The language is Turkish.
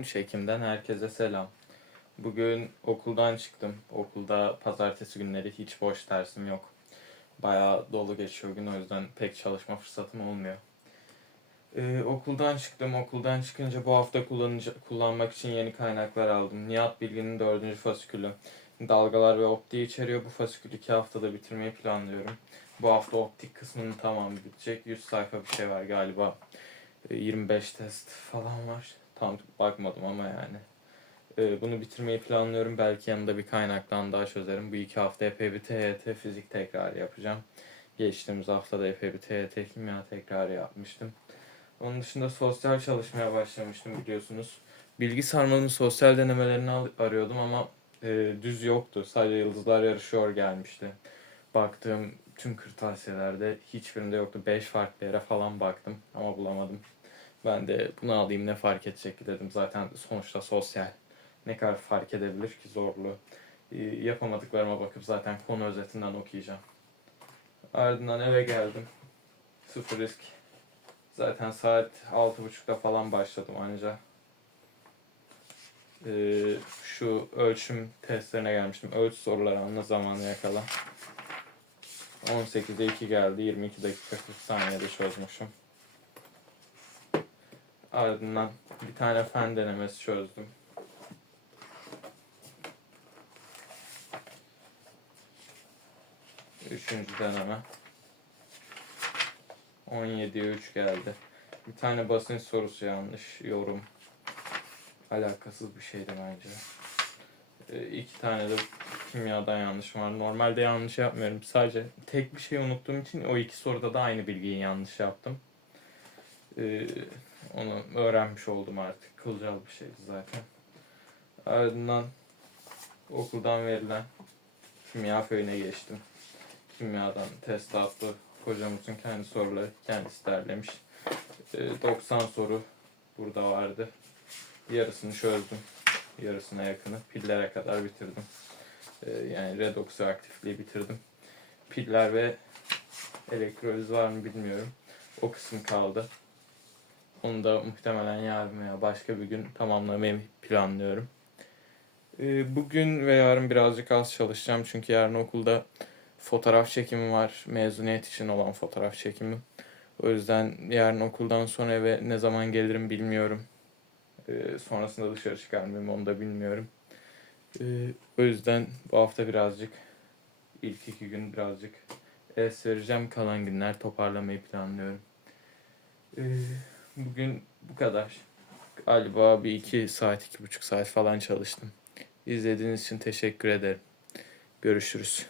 Ekim'den herkese selam. Bugün okuldan çıktım. Okulda pazartesi günleri hiç boş dersim yok. Bayağı dolu geçiyor gün o yüzden pek çalışma fırsatım olmuyor. Ee, okuldan çıktım. Okuldan çıkınca bu hafta kullanmak için yeni kaynaklar aldım. Nihat Bilgin'in dördüncü fasikülü. Dalgalar ve optiği içeriyor. Bu fasikülü iki haftada bitirmeyi planlıyorum. Bu hafta optik kısmının tamamı bitecek. 100 sayfa bir şey var galiba. Ee, 25 test falan var. Tam bakmadım ama yani. Ee, bunu bitirmeyi planlıyorum. Belki yanında bir kaynaktan daha çözerim. Bu iki hafta epey bir TYT fizik tekrarı yapacağım. Geçtiğimiz haftada epey bir TYT kimya tekrarı yapmıştım. Onun dışında sosyal çalışmaya başlamıştım biliyorsunuz. Bilgi sarmalının sosyal denemelerini arıyordum ama e, düz yoktu. Sadece yıldızlar yarışıyor gelmişti. Baktığım tüm kırtasiyelerde hiçbirinde yoktu. 5 farklı yere falan baktım ama bulamadım. Ben de bunu alayım ne fark edecek ki dedim. Zaten sonuçta sosyal. Ne kadar fark edebilir ki zorluğu. Ee, yapamadıklarıma bakıp zaten konu özetinden okuyacağım. Ardından eve geldim. Sıfır risk. Zaten saat 6.30'da falan başladım anca. Ee, şu ölçüm testlerine gelmiştim. Ölç soruları anla zamanı yakala. 18'de 2 geldi. 22 dakika 40 saniyede çözmüşüm. Ardından bir tane fen denemesi çözdüm. Üçüncü deneme. 17'ye 3 geldi. Bir tane basınç sorusu yanlış. Yorum. Alakasız bir şeydi bence. Ee, iki tane de kimyadan yanlış var. Normalde yanlış yapmıyorum. Sadece tek bir şey unuttuğum için o iki soruda da aynı bilgiyi yanlış yaptım. Ee, onu öğrenmiş oldum artık. Kılcal bir şeydi zaten. Ardından okuldan verilen kimya föyüne geçtim. Kimyadan test attı. Hocamızın kendi soruları kendisi derlemiş. Ee, 90 soru burada vardı. Yarısını çözdüm. Yarısına yakını. Pillere kadar bitirdim. Ee, yani redoks aktifliği bitirdim. Piller ve elektroliz var mı bilmiyorum. O kısım kaldı. Onu da muhtemelen yarın veya başka bir gün tamamlamayı planlıyorum. Ee, Bugün ve yarın birazcık az çalışacağım çünkü yarın okulda fotoğraf çekimi var. Mezuniyet için olan fotoğraf çekimi. O yüzden yarın okuldan sonra eve ne zaman gelirim bilmiyorum. Ee, sonrasında dışarı çıkar mıyım onu da bilmiyorum. Ee, o yüzden bu hafta birazcık ilk iki gün birazcık es vereceğim. Kalan günler toparlamayı planlıyorum. Ee, Bugün bu kadar. Galiba bir iki saat, iki buçuk saat falan çalıştım. İzlediğiniz için teşekkür ederim. Görüşürüz.